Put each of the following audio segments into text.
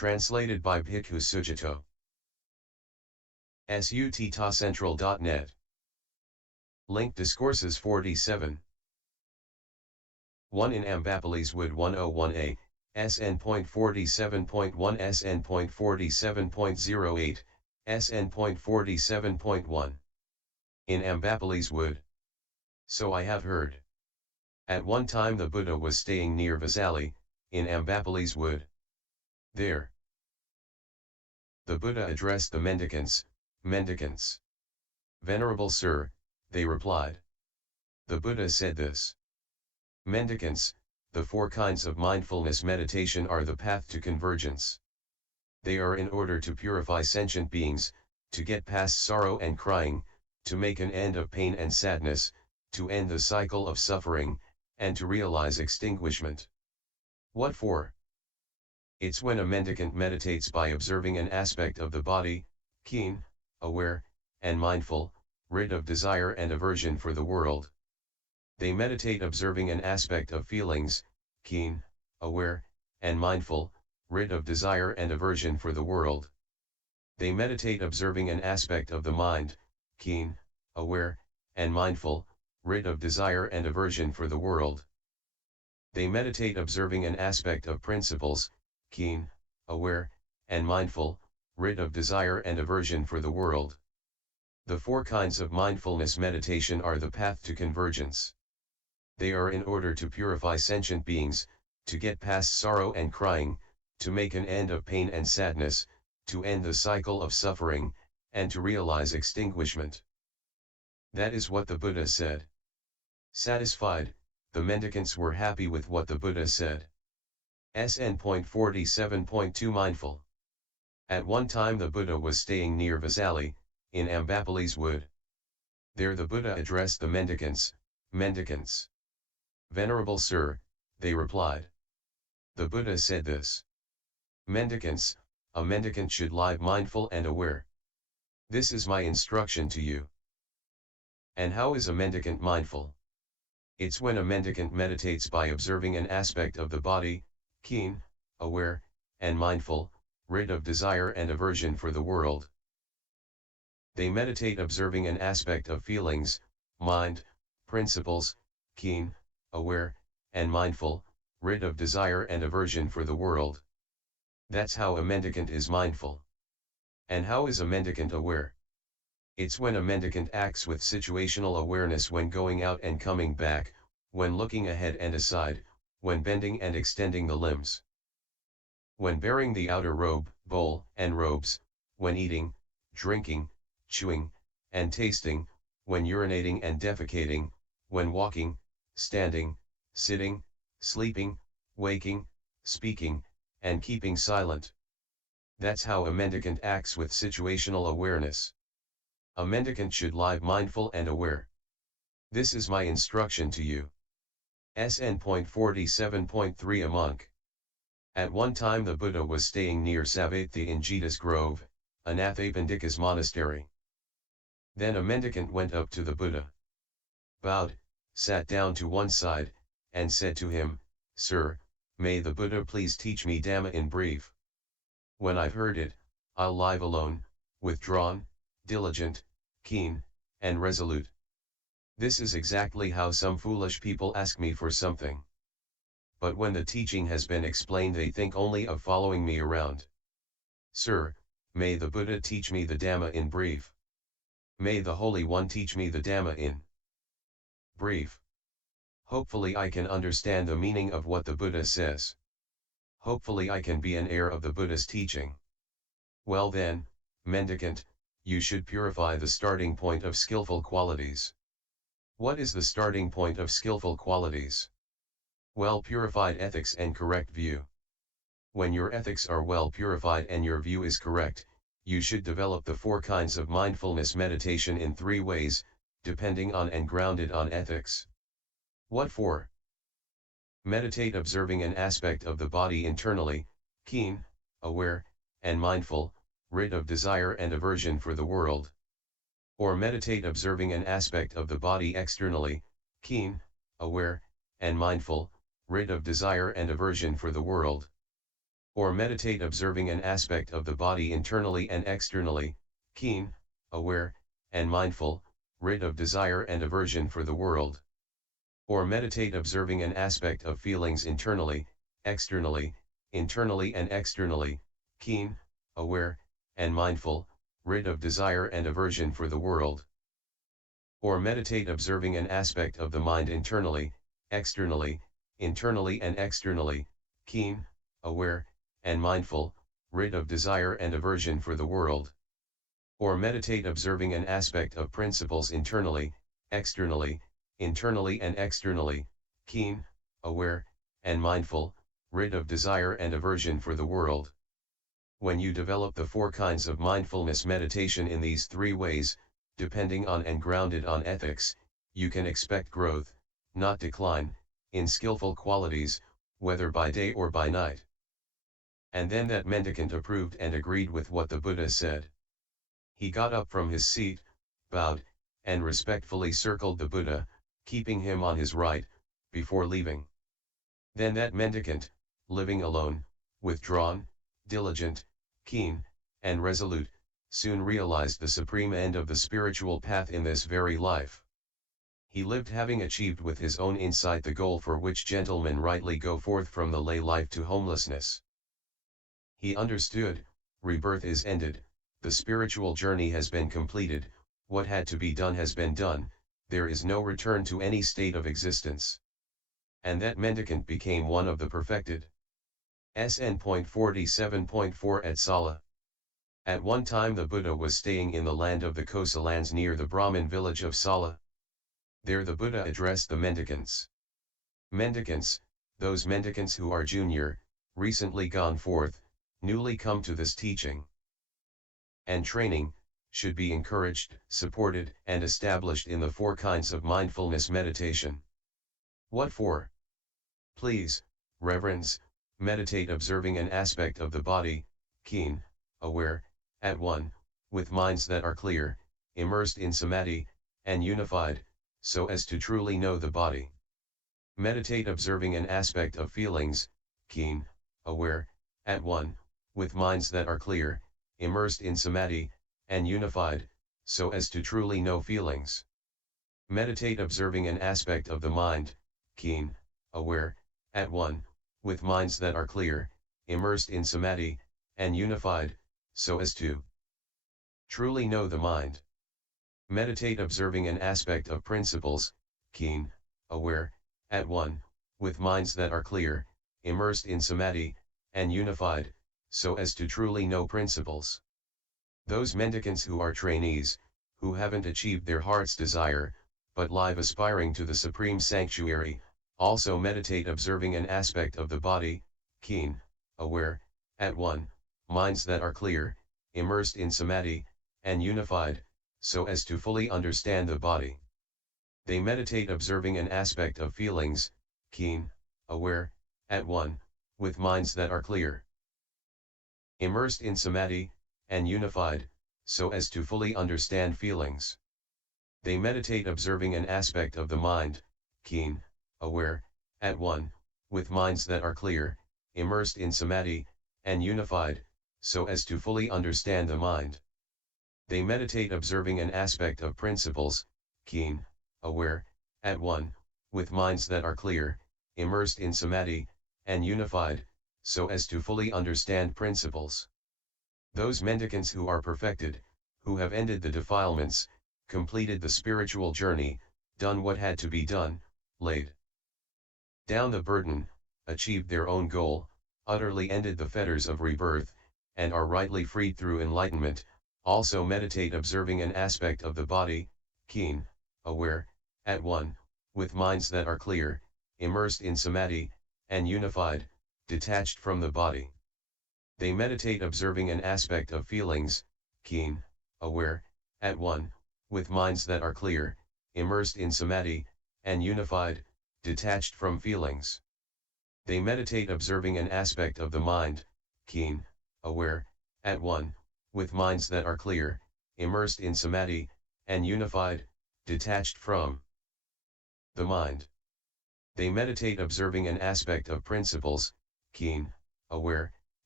Translated by Bhikkhu Sujato. SUTTA-central.net. Link Discourses 47. 1 in Ambapali's Wood 101a, SN.47.1 SN.47.08, SN.47.1. In Ambapali's Wood. So I have heard. At one time the Buddha was staying near Vesali, in Ambapali's Wood. There, the Buddha addressed the mendicants. Venerable Sir, they replied. The Buddha said this. Mendicants, the four kinds of mindfulness meditation are the path to convergence. They are in order to purify sentient beings, to get past sorrow and crying, to make an end of pain and sadness, to end the cycle of suffering, and to realize extinguishment. What for? It's when a mendicant meditates by observing an aspect of the body, keen, aware, and mindful, rid of desire and aversion for the world. They meditate observing an aspect of feelings, keen, aware, and mindful, rid of desire and aversion for the world. They meditate observing an aspect of the mind, keen, aware, and mindful, rid of desire and aversion for the world. They meditate observing an aspect of principles, keen, aware, and mindful, rid of desire and aversion for the world. The four kinds of mindfulness meditation are the path to convergence. They are in order to purify sentient beings, to get past sorrow and crying, to make an end of pain and sadness, to end the cycle of suffering, and to realize extinguishment. That is what the Buddha said. Satisfied, the mendicants were happy with what the Buddha said. SN.47.2 Mindful. At one time the Buddha was staying near Vesali, in Ambapali's Wood. There the Buddha addressed the mendicants. Venerable Sir, they replied. The Buddha said this. Mendicants, a mendicant should live mindful and aware. This is my instruction to you. And how is a mendicant mindful? It's when a mendicant meditates by observing an aspect of the body, keen, aware, and mindful, rid of desire and aversion for the world. They meditate observing an aspect of feelings, mind, principles, keen, aware, and mindful, rid of desire and aversion for the world. That's how a mendicant is mindful. And how is a mendicant aware? It's when a mendicant acts with situational awareness when going out and coming back, when looking ahead and aside, when bending and extending the limbs. When bearing the outer robe, bowl, and robes, when eating, drinking, chewing, and tasting, when urinating and defecating, when walking, standing, sitting, sleeping, waking, speaking, and keeping silent. That's how a mendicant acts with situational awareness. A mendicant should live mindful and aware. This is my instruction to you. SN.47.3 A monk. At one time the Buddha was staying near Savatthi in Jeta's Grove, Anathapindika's monastery. Then a mendicant went up to the Buddha, bowed, sat down to one side, and said to him, Sir, may the Buddha please teach me Dhamma in brief. When I've heard it, I'll live alone, withdrawn, diligent, keen, and resolute. This is exactly how some foolish people ask me for something. But when the teaching has been explained they think only of following me around. Sir, may the Buddha teach me the Dhamma in brief. May the Holy One teach me the Dhamma in brief. Hopefully I can understand the meaning of what the Buddha says. Hopefully I can be an heir of the Buddha's teaching. Well then, mendicant, you should purify the starting point of skillful qualities. What is the starting point of skillful qualities? Well purified ethics and correct view. When your ethics are well purified and your view is correct, you should develop the four kinds of mindfulness meditation in three ways, depending on and grounded on ethics. What for? Meditate observing an aspect of the body internally, keen, aware, and mindful, rid of desire and aversion for the world. Or meditate observing an aspect of the body externally, keen, aware, and mindful, rid of desire and aversion for the world. Or meditate observing an aspect of the body internally and externally, keen, aware, and mindful, rid of desire and aversion for the world. Or meditate observing an aspect of feelings internally, externally, internally and externally, keen, aware, and mindful, rid of desire and aversion for the world. Or meditate observing an aspect of the mind internally, externally, internally and externally, keen, aware, and mindful, rid of desire and aversion for the world. Or meditate observing an aspect of principles internally, externally, internally and externally, keen, aware, and mindful, rid of desire and aversion for the world. When you develop the 4 kinds of mindfulness meditation in these 3 ways, depending on and grounded on ethics, you can expect growth, not decline, in skillful qualities, whether by day or by night. And then that mendicant approved and agreed with what the Buddha said. He got up from his seat, bowed, and respectfully circled the Buddha, keeping him on his right, before leaving. Then that mendicant, living alone, withdrawn, diligent, keen, and resolute, soon realized the supreme end of the spiritual path in this very life. He lived having achieved with his own insight the goal for which gentlemen rightly go forth from the lay life to homelessness. He understood, rebirth is ended, the spiritual journey has been completed, what had to be done has been done, there is no return to any state of existence. And that mendicant became one of the perfected. SN.47.4 at Sala. At one time the Buddha was staying in the land of the Kosalans near the Brahmin village of Sala. There the Buddha addressed the mendicants. Mendicants, those mendicants who are junior, recently gone forth, newly come to this teaching and training, should be encouraged, supported, and established in the 4 kinds of mindfulness meditation. What for? Please, reverends, meditate observing an aspect of the body, keen, aware, at one, with minds that are clear, immersed in samadhi, and unified, so as to truly know the body. Meditate observing an aspect of feelings, keen, aware, at one, with minds that are clear, immersed in samadhi, and unified, so as to truly know feelings. Meditate observing an aspect of the mind, keen, aware, at one, with minds that are clear, immersed in samadhi, and unified, so as to truly know the mind. Meditate observing an aspect of principles, keen, aware, at one, with minds that are clear, immersed in samadhi, and unified, so as to truly know principles. Those mendicants who are trainees, who haven't achieved their heart's desire, but live aspiring to the supreme sanctuary, also meditate observing an aspect of the body, keen, aware, at one, minds that are clear, immersed in samadhi, and unified, so as to fully understand the body. They meditate observing an aspect of feelings, keen, aware, at one, with minds that are clear, immersed in samadhi, and unified, so as to fully understand feelings. They meditate observing an aspect of the mind, keen, aware, at one, with minds that are clear, immersed in samadhi, and unified, so as to fully understand the mind. They meditate observing an aspect of principles, keen, aware, at one, with minds that are clear, immersed in samadhi, and unified, so as to fully understand principles. Those mendicants who are perfected, who have ended the defilements, completed the spiritual journey, done what had to be done, laid down the burden, achieved their own goal, utterly ended the fetters of rebirth, and are rightly freed through enlightenment, also meditate observing an aspect of the body, keen, aware, at one, with minds that are clear, immersed in samadhi, and unified, detached from the body. They meditate observing an aspect of feelings, keen, aware, at one, with minds that are clear, immersed in samadhi, and unified, detached from feelings. They meditate observing an aspect of the mind, keen, aware, at one, with minds that are clear, immersed in samadhi, and unified, detached from the mind. They meditate observing an aspect of principles, keen, aware,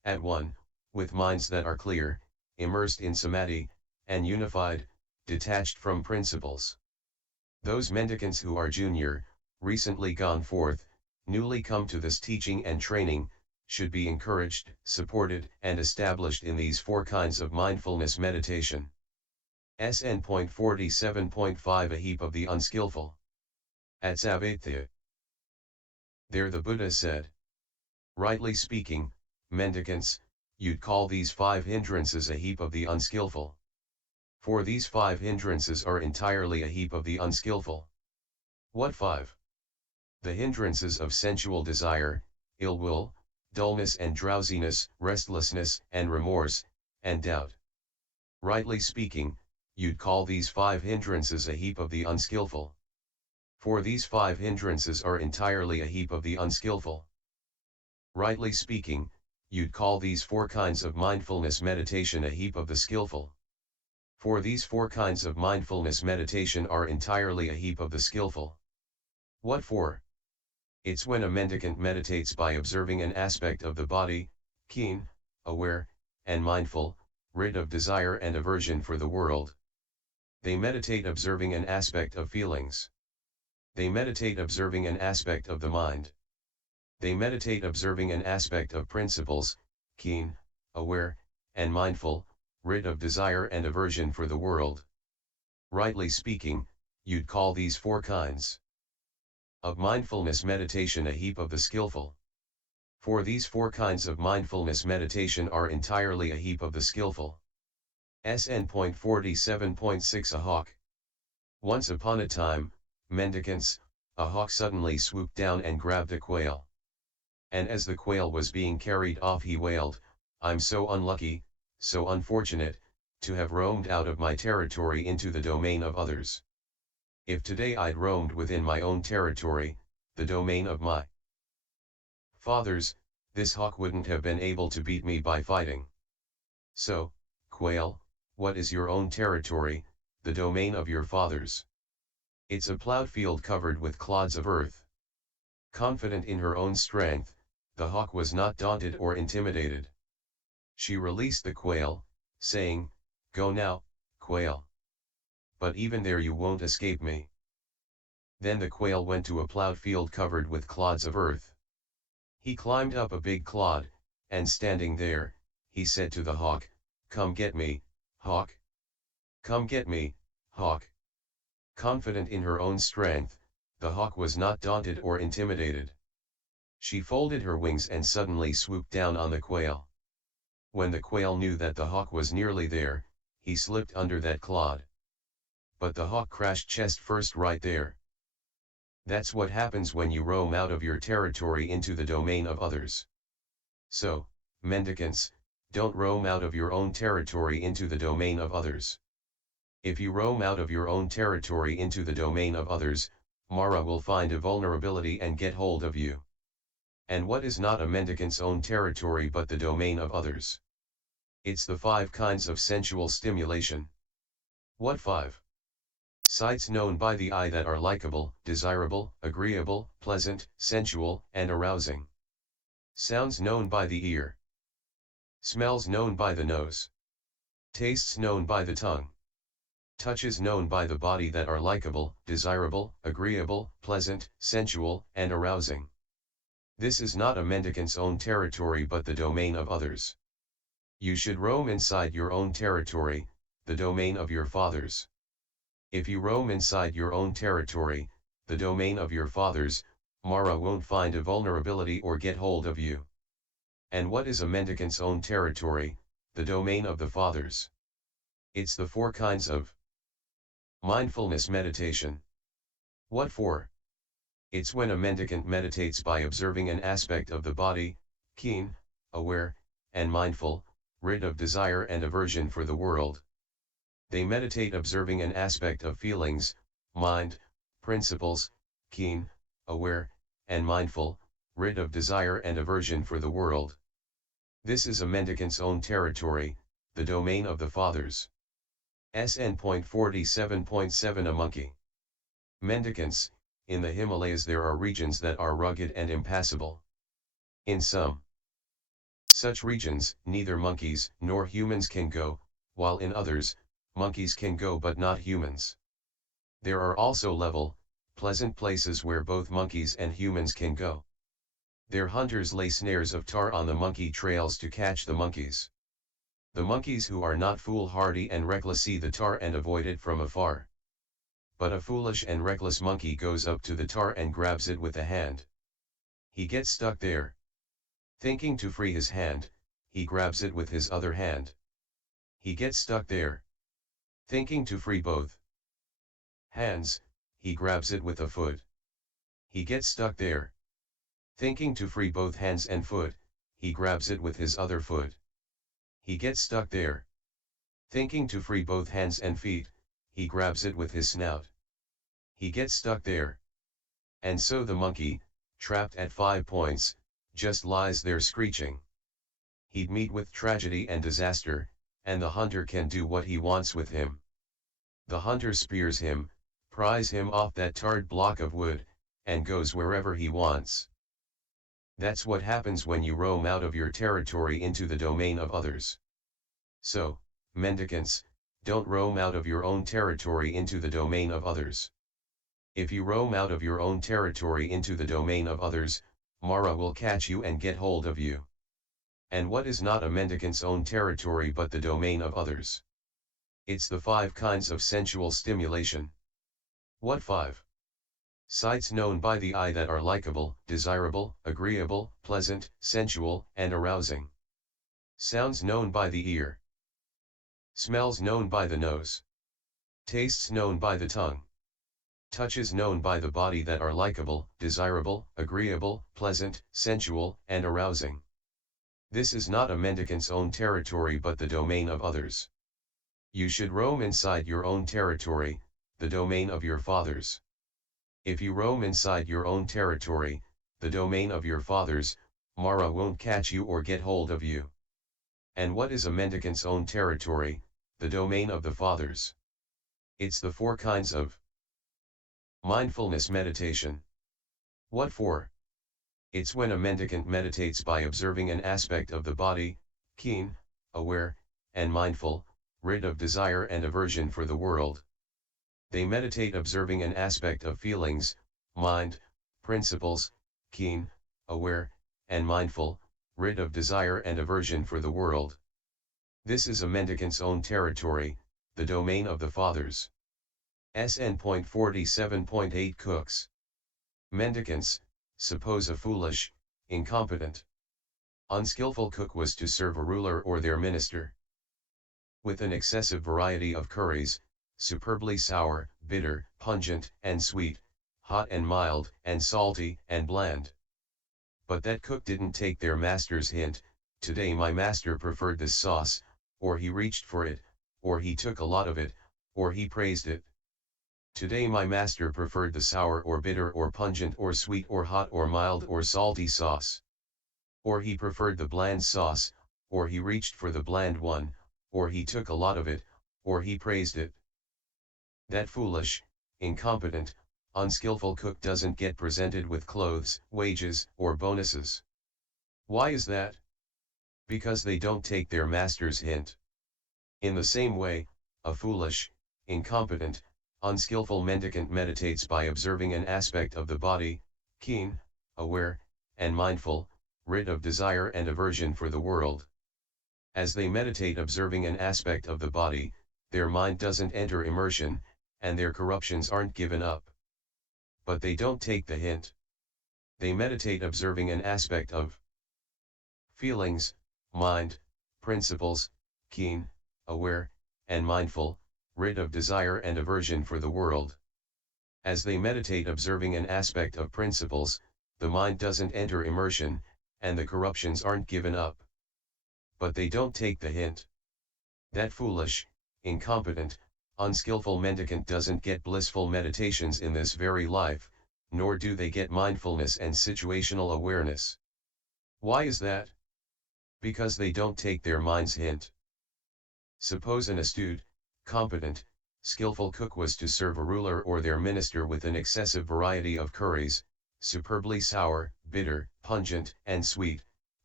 at one, with minds that are clear, immersed in samadhi, and unified, detached from principles. Those mendicants who are junior, recently gone forth, newly come to this teaching and training, should be encouraged, supported, and established in these four kinds of mindfulness meditation. SN.47.5 A heap of the unskillful. At Savatthi. There the Buddha said, rightly speaking, mendicants, you'd call these 5 hindrances a heap of the unskillful. For these 5 hindrances are entirely a heap of the unskillful. What 5? The hindrances of sensual desire, ill will, dullness and drowsiness, restlessness and remorse, and doubt. Rightly speaking, you'd call these 5 hindrances a heap of the unskillful. For these 5 hindrances are entirely a heap of the unskillful. Rightly speaking, you'd call these 4 kinds of mindfulness meditation a heap of the skillful. For these 4 kinds of mindfulness meditation are entirely a heap of the skillful. What for? It's when a mendicant meditates by observing an aspect of the body, keen, aware, and mindful, rid of desire and aversion for the world. They meditate observing an aspect of feelings. They meditate observing an aspect of the mind. They meditate observing an aspect of principles, keen, aware, and mindful, rid of desire and aversion for the world. Rightly speaking, you'd call these 4 kinds of mindfulness meditation a heap of the skillful. For these 4 kinds of mindfulness meditation are entirely a heap of the skillful. SN.47.6 A hawk. Once upon a time, mendicants, a hawk suddenly swooped down and grabbed a quail. And as the quail was being carried off he wailed, I'm so unlucky, so unfortunate, to have roamed out of my territory into the domain of others. If today I'd roamed within my own territory, the domain of my fathers, this hawk wouldn't have been able to beat me by fighting. So, quail, what is your own territory, the domain of your fathers? It's a plowed field covered with clods of earth. Confident in her own strength, the hawk was not daunted or intimidated. She released the quail, saying, Go now, quail. But even there you won't escape me. Then the quail went to a plowed field covered with clods of earth. He climbed up a big clod, and standing there, he said to the hawk, Come get me, hawk. Come get me, hawk. Confident in her own strength, the hawk was not daunted or intimidated. She folded her wings and suddenly swooped down on the quail. When the quail knew that the hawk was nearly there, he slipped under that clod. But the hawk crashed chest first right there. That's what happens when you roam out of your territory into the domain of others. So, mendicants, don't roam out of your own territory into the domain of others. If you roam out of your own territory into the domain of others, Mara will find a vulnerability and get hold of you. And what is not a mendicant's own territory but the domain of others? It's the 5 kinds of sensual stimulation. What 5? Sights known by the eye that are likable, desirable, agreeable, pleasant, sensual, and arousing. Sounds known by the ear. Smells known by the nose. Tastes known by the tongue. Touches known by the body that are likable, desirable, agreeable, pleasant, sensual, and arousing. This is not a mendicant's own territory but the domain of others. You should roam inside your own territory, the domain of your fathers. If you roam inside your own territory, the domain of your fathers, Mara won't find a vulnerability or get hold of you. And what is a mendicant's own territory, the domain of the fathers? It's the 4 kinds of mindfulness meditation. What for? It's when a mendicant meditates by observing an aspect of the body, keen, aware, and mindful, rid of desire and aversion for the world. They meditate observing an aspect of feelings, mind, principles, keen, aware, and mindful, rid of desire and aversion for the world. This is a mendicant's own territory, the domain of the fathers. SN.47.7 A monkey. Mendicants, in the Himalayas there are regions that are rugged and impassable. In some Such regions, neither monkeys nor humans can go, while in others, monkeys can go but not humans. There are also level, pleasant places where both monkeys and humans can go. Their hunters lay snares of tar on the monkey trails to catch the monkeys. The monkeys who are not foolhardy and reckless see the tar and avoid it from afar. But a foolish and reckless monkey goes up to the tar and grabs it with a hand. He gets stuck there. Thinking to free his hand, he grabs it with his other hand. He gets stuck there. Thinking to free both hands, he grabs it with a foot. He gets stuck there. Thinking to free both hands and foot, he grabs it with his other foot. He gets stuck there. Thinking to free both hands and feet, he grabs it with his snout. He gets stuck there. And so the monkey, trapped at 5 points, just lies there screeching. He'd meet with tragedy and disaster, and the hunter can do what he wants with him. The hunter spears him, pries him off that tarred block of wood, and goes wherever he wants. That's what happens when you roam out of your territory into the domain of others. So, mendicants, don't roam out of your own territory into the domain of others. If you roam out of your own territory into the domain of others, Mara will catch you and get hold of you. And what is not a mendicant's own territory but the domain of others? It's the 5 kinds of sensual stimulation. What 5? Sights known by the eye that are likable, desirable, agreeable, pleasant, sensual, and arousing. Sounds known by the ear. Smells known by the nose. Tastes known by the tongue. Touches known by the body that are likable, desirable, agreeable, pleasant, sensual, and arousing. This is not a mendicant's own territory but the domain of others. You should roam inside your own territory, the domain of your fathers. If you roam inside your own territory, the domain of your fathers, Mara won't catch you or get hold of you. And what is a mendicant's own territory, the domain of the fathers? It's the 4 kinds of mindfulness meditation. What for? It's when a mendicant meditates by observing an aspect of the body, keen, aware, and mindful, rid of desire and aversion for the world. They meditate observing an aspect of feelings, mind, principles, keen, aware, and mindful, rid of desire and aversion for the world. This is a mendicant's own territory, the domain of the fathers. SN.47.8 Cooks. Mendicants, suppose a foolish, incompetent, unskillful cook was to serve a ruler or their minister with an excessive variety of curries, superbly sour, bitter, pungent, and sweet, hot and mild, and salty, and bland. But that cook didn't take their master's hint, today my master preferred this sauce, or he reached for it, or he took a lot of it, or he praised it. Today my master preferred the sour or bitter or pungent or sweet or hot or mild or salty sauce. Or he preferred the bland sauce, or he reached for the bland one, or he took a lot of it, or he praised it. That foolish, incompetent, unskillful cook doesn't get presented with clothes, wages, or bonuses. Why is that? Because they don't take their master's hint. In the same way, a foolish, incompetent, unskillful mendicant meditates by observing an aspect of the body, keen, aware, and mindful, rid of desire and aversion for the world. As they meditate observing an aspect of the body, their mind doesn't enter immersion, and their corruptions aren't given up. But they don't take the hint. They meditate observing an aspect of feelings, mind, principles, keen, aware, and mindful, rid of desire and aversion for the world. As they meditate observing an aspect of principles, the mind doesn't enter immersion, and the corruptions aren't given up. But they don't take the hint. That foolish, incompetent, unskillful mendicant doesn't get blissful meditations in this very life, nor do they get mindfulness and situational awareness. Why is that? Because they don't take their mind's hint. Suppose an astute, competent, skillful cook was to serve a ruler or their minister with an excessive variety of curries, superbly sour, bitter, pungent, and sweet,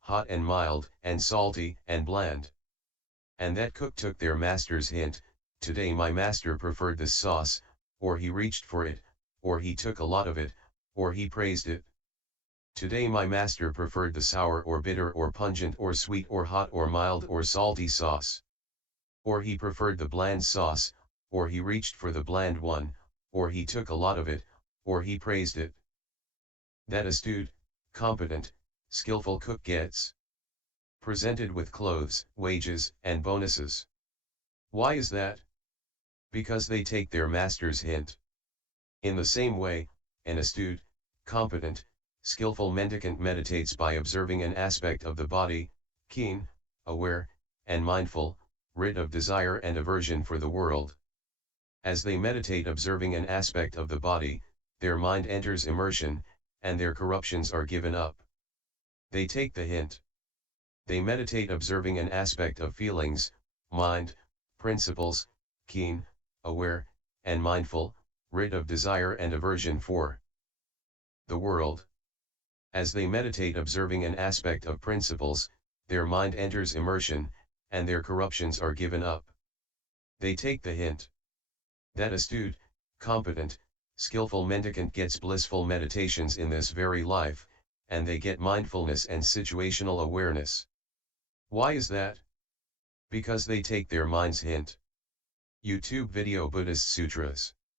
hot and mild, and salty, and bland. And that cook took their master's hint, today my master preferred this sauce, or he reached for it, or he took a lot of it, or he praised it. Today my master preferred the sour or bitter or pungent or sweet or hot or mild or salty sauce. Or he preferred the bland sauce, or he reached for the bland one, or he took a lot of it, or he praised it. That astute, competent, skillful cook gets presented with clothes, wages, and bonuses. Why is that? Because they take their master's hint. In the same way, an astute, competent, skillful mendicant meditates by observing an aspect of the body, keen, aware, and mindful, rid of desire and aversion for the world. As they meditate observing an aspect of the body, their mind enters immersion, and their corruptions are given up. They take the hint. They meditate observing an aspect of feelings, mind, principles, keen, aware, and mindful, rid of desire and aversion for the world. As they meditate observing an aspect of principles, their mind enters immersion, and their corruptions are given up. They take the hint. That astute, competent, skillful mendicant gets blissful meditations in this very life, and they get mindfulness and situational awareness. Why is that? Because they take their mind's hint. YouTube video Buddhist Sutras.